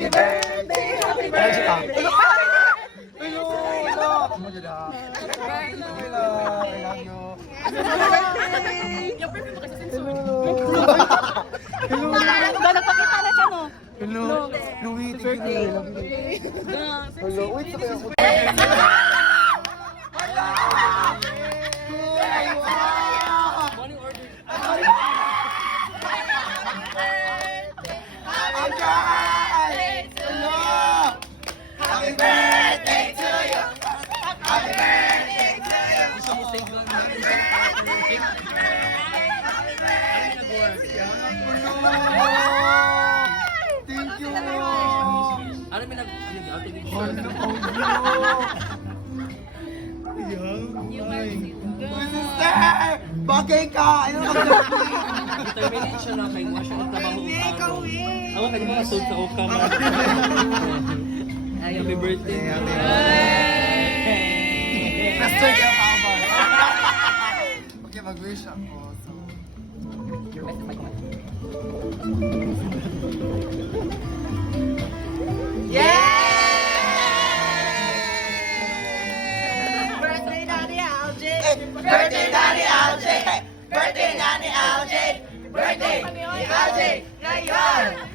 Happy birthday! Happy birthday! Hello! Hello! Mo jud ha. Hello! I love you. Yung perfect mo kasi sensor. Hello! Hello! Nagpakita na siya, no? Hello! Louis, thank you. I love you. Hello! Wait, sabay ako. Happy birthday to you! Happy birthday to you! Gusto mo save lang na Thank you! Ano may nag-outing dito? Sister! Bagay ka! Ano Determination na kay mo siya ang trabaho ko. Ako kanya mga sold sa Oka man. Happy birthday. Master ka pa ba? Okay, mag-wish ako. So, Birthday, Daddy Algie! Birthday, Daddy Algie! Birthday, Daddy Algie! Birthday, Daddy Algie! Ngayon!